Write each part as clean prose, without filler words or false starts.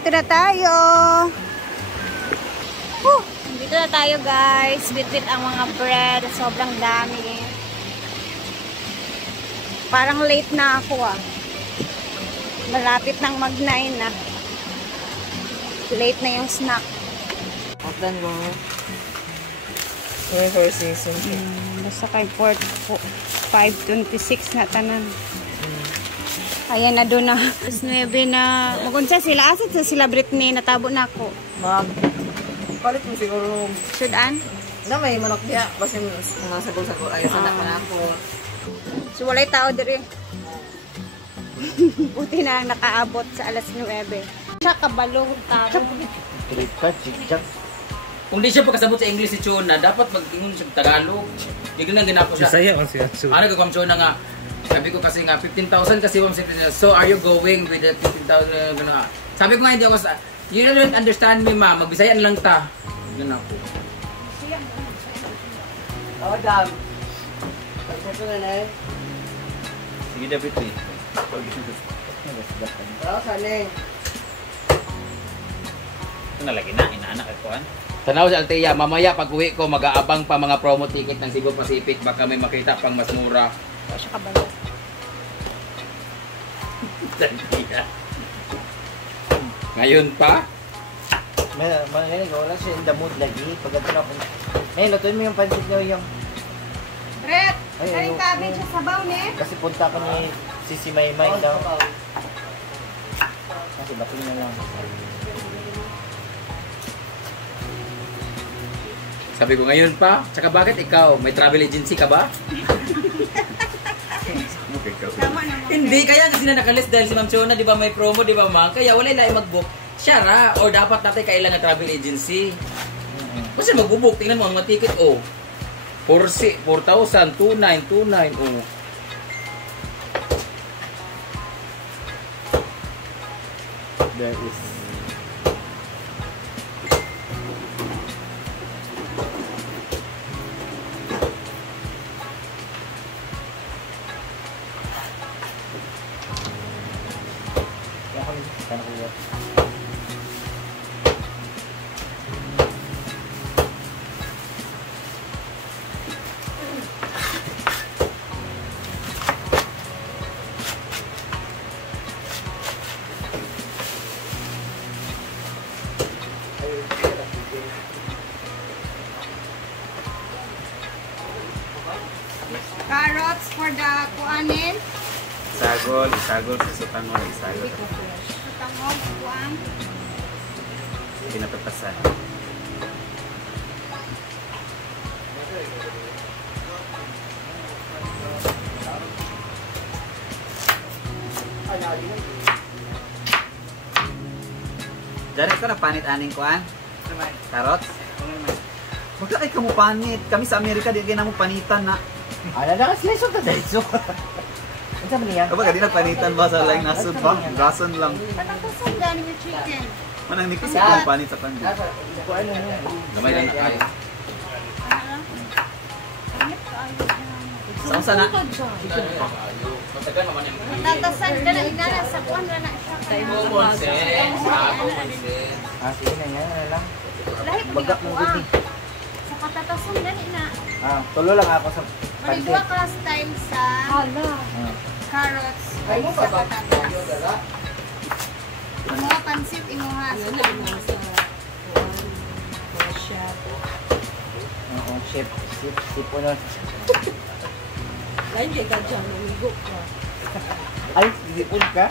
Nandito na tayo. Nandito na tayo guys. Bitbit ang mga bread. Sobrang dami. Parang late na ako ah. Malapit nang mag-9 na. Late na yung snack. After mo. Four season. Basta kay 5:26 na tanan. Ayan na doon na. 9 na. Magunsa sila. Asit sila Britney. Natabo na ako. Palit mo siguro. Sudan? Na may manok niya. Kasi mga sagol-sagol. Ay, sanak na ako. So walay tao diri. Buti na nakaabot sa alas 9. Siya kabalong tao. Kung di siya pagkasabot sa English si Chona, dapat mag-ingon siya Tagalog. Hindi na ginapo siya. Bisaya o siya. Ano gagawin Chona nga? Sabi ko kasi nga 15,000 kasi so are you going with the 15,000 gano'n? Sabi ko nga hindi ako sa you don't understand me ma, magbisayan lang ta. Gano'n ako. Oh, dam. Pagsato na na eh. Sige David eh. Sana eh. Ito na lagi na, inaanak at kuhan. Tanaw si Althea, mamaya pag uwi ko mag-aabang pa mga promo ticket ng Cebu Pacific, baka may makita pang mas mura. Siya kabalong. Ngayon pa? May wala siya in the mood lagi. Pagdating ako. Lutuin mo yung pansit niyo yung. Red! Ay, Karing cabbage sa sabaw ni. Kasi punta ko ni Sisi Maymay daw. Kasi batin na lang. Sabi ko ngayon pa? Tsaka bakit ikaw? May travel agency ka ba? Tama naman. Hindi, kaya kasi na nakalist dahil si Ma'am Chona, di ba may promo, di ba ma'am? Kaya wala ilay mag-book. Siya ra, or dapat natin kailangan travel agency. Kasi mag-book, tingnan mo ang mga ticket, oh. 4,000, 2,929, oh. There is. Carrots for the kuanin. Isagol sa sutangol, isagol. Tangog, kuan. Pinapatasan. Diyan ko na panit aning kuan. Carrots. Wala ay kamo panit. Kami sa Amerika di gyud mo panitan na. Ala na kasi iso ta dahil. Ano ba niya? Kapag di nagpanitan ba sa line nasud ba? Gason lang. Patatasan gani yung chicken. Manang nipis ko panit sa pandi. Kuan na. Gamay lang na kayo. Saan sana? Matagal naman yung Patatasan ka na inana sa kuan na siya. common sense. Common sense. Sige na yan, ano lang. Lahit mo Bagak yung ng gabi. Sa patatasan gani na. Tulo lang ako sa Manigwa ka style sa carrots ay sa patatas. Imuha pansit, imuha sa Oo, chef po nun. Lain kay kadyan, namigo ka. Ay, sipon ka?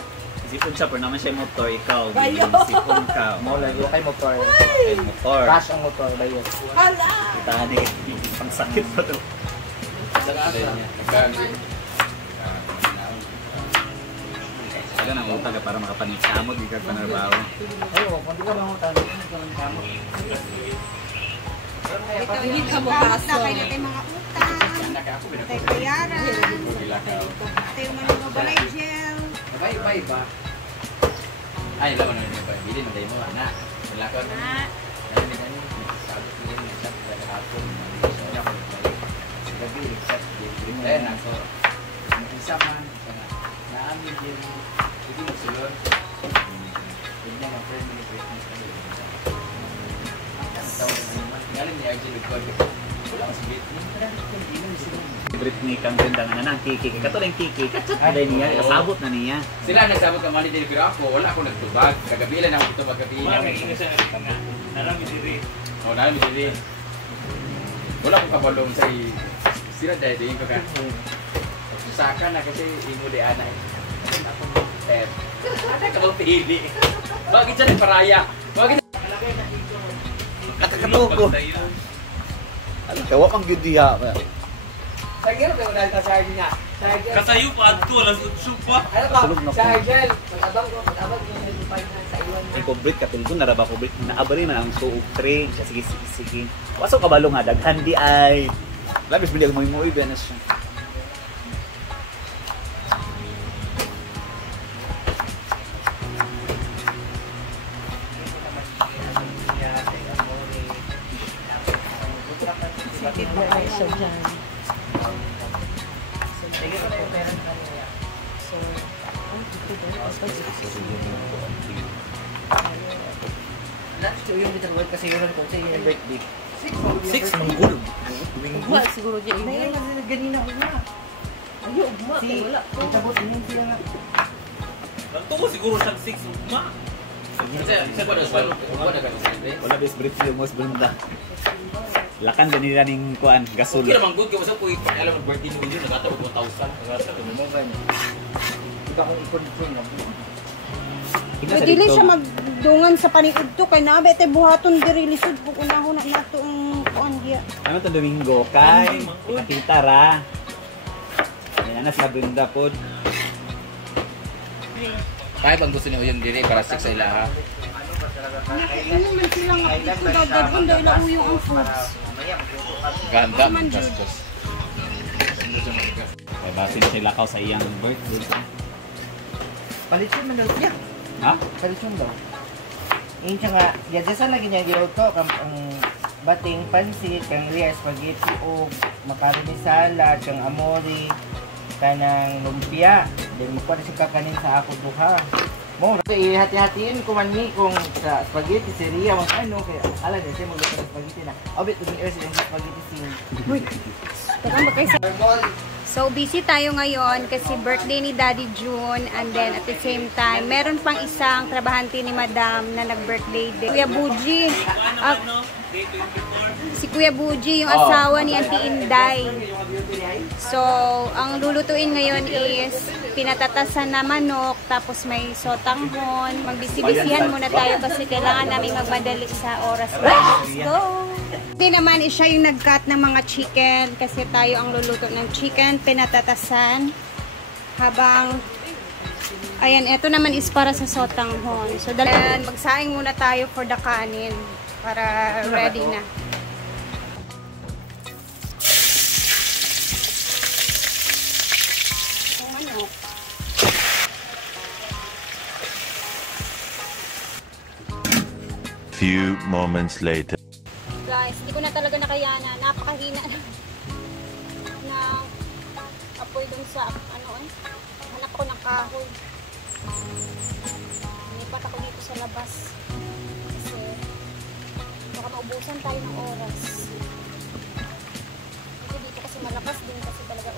Sipon siya, pero naman siya motor, ikaw. Bayo. Sipon ka. Mo lagi kay motor. Ay, motor. Cash ang motor ba yun? Hala! Kita ni, pang sakit pa to. Kaya nang utang ka para makapanitsamod, di ka panarbaho. Ay, kung di ka mangutan, hindi ka mangutan. Hindi ka mo Kamot kaso. na kayo natin mga utang. Tayo bayaran. Tayo mga balay gel. Iba. Ay, lawan na rin ba? Bili na tayo mo, anak. Malakot. Dami. Sagot ko yun, nagsak sa hapon. Gabi, nagsak. Ayan, ako. Isa man. Naamin din. Hindi mo sulod. Hindi nga, friend ni Britney. Galing ni RJ Lucod. Wala ko si Britney. Britney kang ganda nga nang Kiki. Kato rin Kiki. Katsat niya. Kasabot na niya. Sila nagsabot ka mali din pero ako. Wala ako nagtubag. Kagabi lang ako ito magabi. Narami diri. Oo, narami diri. Wala akong kabalong sa sila dahil din ko ka. Susaka na kasi imuli anay. Ano ka bang pili? Bakit siya nagparaya? Bakit? Katakatuko. Kawa pang gidiya. Sagir, tayo na sa sardi niya. Kasayo pa adto alas 8 pa. Ano to? Sargel. Mag-abang ko yung nilipay na sa iwan na. Ay kubrit katulgo na raba kubrit. Naabari man ang suog train. Sige. Wasok kabalo nga daghan di ay. Labis bilyag mo imoy ba na siya. Yung bitang kasi yun ko sa yung birthday. 6 manggul. Ugma siguro dyan Ngayon ini. kasi ganina ko na. Ayo, ugma. Wala. Itabot din siya nga. Ganto mo siguro sa 6 ugma. Sa ba na ganun? Wala bis Britney mo bunda. Lakan din nila ning kuan gasol. Okay naman good. Kasi kung alam mo birthday mo yun, nagkatawa 1,000. Mo ganyan. Iba kong ikon-ikon na. Dili siya magdungan sa paniud to kay nabe tay buhaton diri lisod pug unahon na nato ang kuan diya. Ano to Domingo kay kita ra. Ayan na sa bunda pod. Kaya bang gusto niyo yun diri para 6 sa ilaha? Ano man sila nga dadagon dahil lauyo ang foods. Ganda. Man, Jude. Gastos. Kay basin sila lakaw sa iyang birthday. Palitsun man daw siya. Ha? Palitsun daw. Yung siya nga, yadyasan lagi niya giluto ang bating pansit, kang riya spaghetti o macaroni salad, kang amori, kanang lumpia. Then mo pa siya kakanin sa ako duha. Mo, ihati-hatiin ko man ni kung sa spaghetti si Ria mas ano kaya ala din siya magluto ng spaghetti na. Obit to be yung spaghetti sin. Uy. Tagang ba kayo sa... So, busy tayo ngayon kasi birthday ni Daddy June and then at the same time, meron pang isang trabahante ni Madam na nag-birthday din. Kuya Buji. Si Kuya Buji, yung asawa ni Auntie Inday. So, ang lulutuin ngayon is pinatatasan na manok, tapos may sotanghon. Magbisi-bisihan muna tayo kasi kailangan namin magmadali sa oras. Let's go! Hindi naman siya yung nag-cut ng mga chicken kasi tayo ang luluto ng chicken, pinatatasan. Habang, ayan, ito naman is para sa sotanghon. So, magsaing muna tayo for the kanin para ready na. Few moments later. Guys, hindi ko na talaga nakayana. Napakahina na apoy dun sa ano eh. Hanap ako ng kahoy. Lipat ako dito sa labas. Kasi baka maubusan tayo ng oras. Kasi dito kasi malakas din kasi talaga.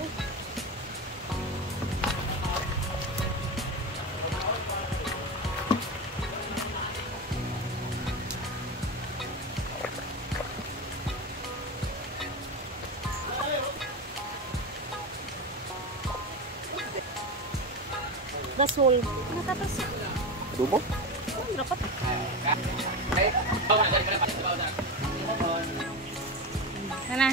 Gasol. Nakatas. Tubo? Oh, dapat. Sana.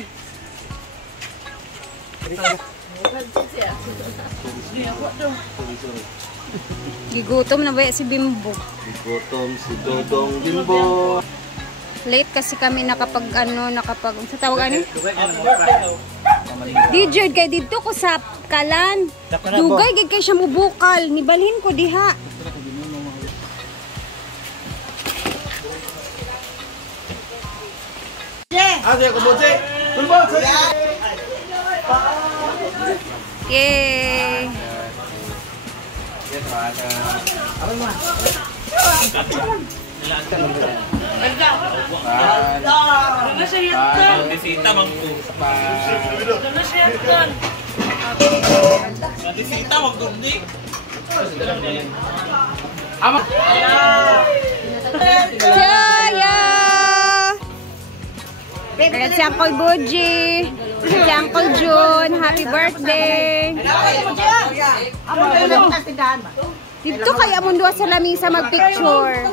Gigutom na ba si Bimbo? Gutom si Dodong Bimbo. Late kasi kami nakapag sa tawag ano? DJ kay dito ko sa kalan. Dugay gid kay siya mubukal, nibalhin ko diha. Ate ko bote. Tulbo. Yay! Yes, Bisita mangko. Bisita magdumdi. Ama. Jaya! Kaya si Uncle Boji, si Uncle Jun, happy birthday! Dito kaya mo doon sa lamisa mag-picture.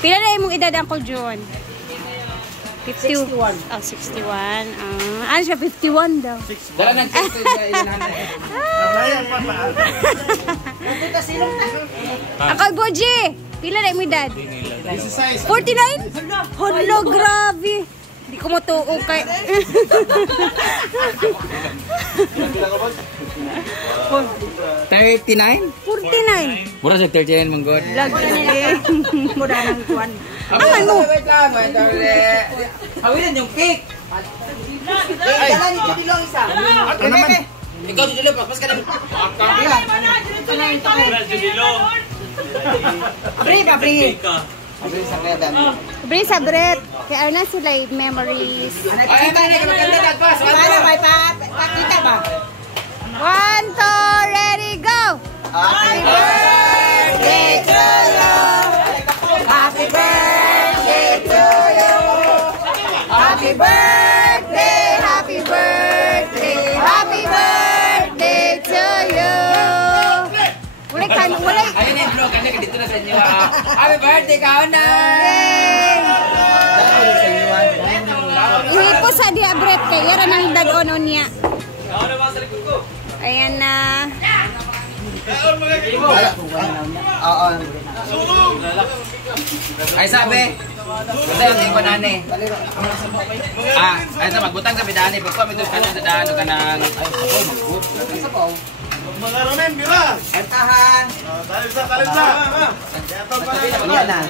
Pila na imong edad, Uncle Jun? 51. Oh, 61. Ano siya? 51 daw. Dala ng kiss Uncle Boji, pila na imong edad? 49? Hala, grabe. Hindi ko matuo kay... 39? 49? Mura sa 39 mong god. Lagi. Mura ng kuwan. Aman mo. Hawilan yung cake. Dala ni Judy lang isa. Ano naman? Ikaw si Julio, pas ka naman. Abri. Bri sa Brett. Kaya na sila yung memories. Ay, maganda nagpas. May pakita ba? 1, 2, ready, go! Happy birthday to you! Happy birthday to you! Happy birthday, happy birthday, happy birthday to you! Ulay. Ayun yung vlog, ano ka dito na sa inyo. Happy birthday, kauna! Iwi po sa dia Brett kay yara nang dad-on niya. Ayan na. Ay sabi, ganda yung tingin ko nani. Ay sa magbutang kami dani. Pag kami doon ka na sa daan, ka na... Ay, sabaw. Mga ramen, bira! Kantahan. Talib sa! Yan na.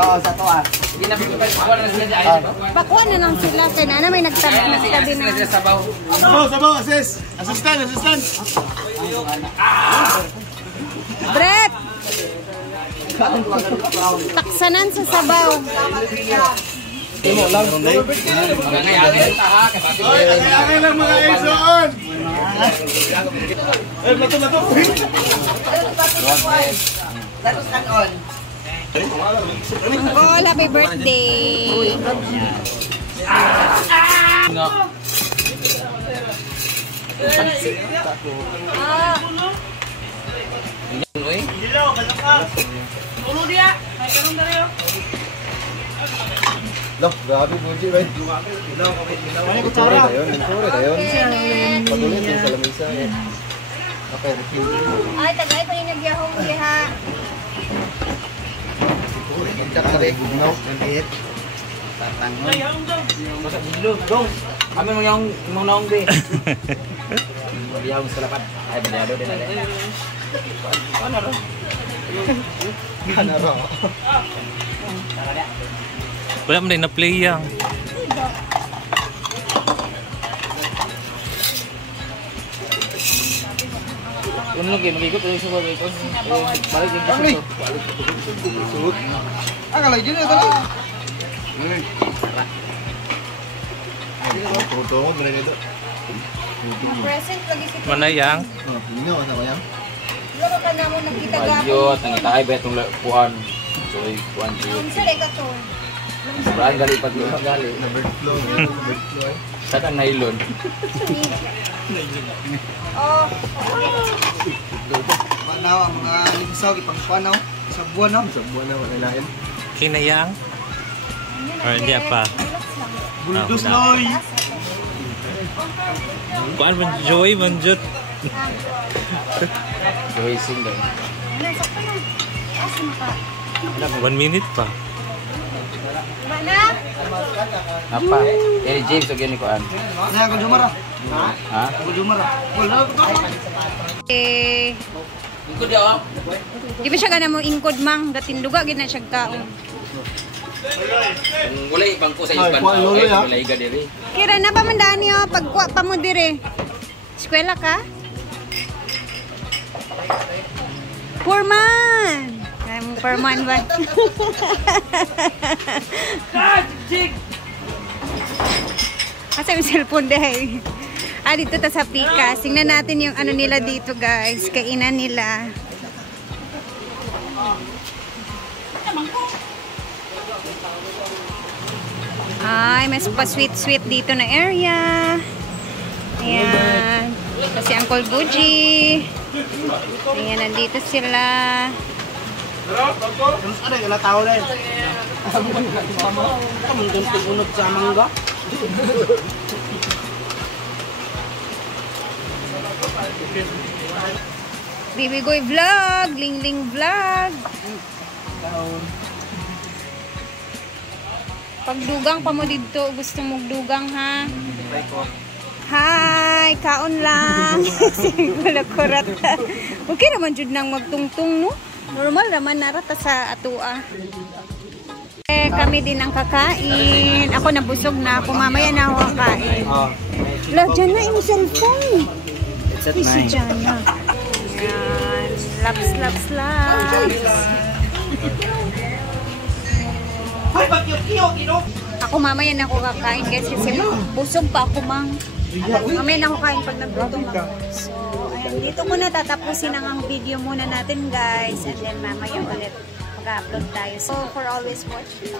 Oo, sa tuwa. Hindi na pagpapakuha na sila dyan. Bakuan na lang sila kay na may nagtabi na. Sabaw. Sabaw, assist! Assistant! Brett! Taksanan sa sabaw. Magangayangin taha. Kailangan ng mga Aizon! Ay, plato! Datos kanon. Uncle, happy birthday! Loh, grabe po, G, right? Ay, kutsara! Patuloy din sa lamisa, eh. Okay, refill. Ay, tagay pa yung nagyahong diha. Tsaka rin, no? Maliit. Masa dulu dong. Kami mau yang naong be. Dia mesti dapat. Ay benyado din na. Ano ro? Wala mo din na-play yan. Ano lagi mag-ikot ulit sa ikot. Balik din kasi. Suot. Kalay din ito lang. Tutungod mo na nito. Present lagi si Manayang. Ino, ano ba yan? Lalo ka na mo nakita Ayot, ang itay bet ng puan. So, puan Ang sila ka to. Sobrang gali pag gali. Na bird flow. Sa ang nylon. Oh. Panaw ang mga limsaw ipangpanaw sa buwan no. Sa buwan na wala Kinayang. Or hindi pa. Buldos loy. Kuan man Joey manjut. Racing daw. Ano sakto na? Asin ka. 1 minute pa. Diba na? Apa? Ini James o gini kuan. Na ko dumara. Ha? Ko dumara. Wala ko. Ikut dia. Di ba siya gana mo ingkod mang datinduga gid na siya kaon. Kung wala bangko sa Ay, ispan, kuha, lolo, okay, ya. malaiga diri. Kira na pa man daan niyo pagkuha pa mo dire. Eskwela ka? Purman. I'm Purman ba? Kasi yung cellphone dahil. Dito ta sa Pikas. Tingnan natin yung ano nila dito, guys. Kainan nila. Ay, mas pa-sweet-sweet dito na area. Ayan. Kasi Uncle Buji. Ayan, nandito sila. Terus ada yang tahu deh. Kamu ganti unut sa mangga. Bibi Goy Vlog, Lingling Vlog. Pagdugang pa mo dito, gusto mong dugang ha? Hi, kaon lang. Wala kurat. Okay naman jud nang magtungtung no? Normal naman narata sa atua. Kami din ang kakain. Ako nabusog na ako. Mamaya na ako kakain. Lo, dyan na yung cellphone. Uy, si Jana. Ayan. Laps, laps, laps. Ako mamaya na ako kakain guys kasi busog pa ako mang. Mamaya na ako kain pag nagluto ako. So, ayan. Dito muna tatapusin ang video muna natin guys. And then mamaya ulit mag-upload tayo. So, for always watching.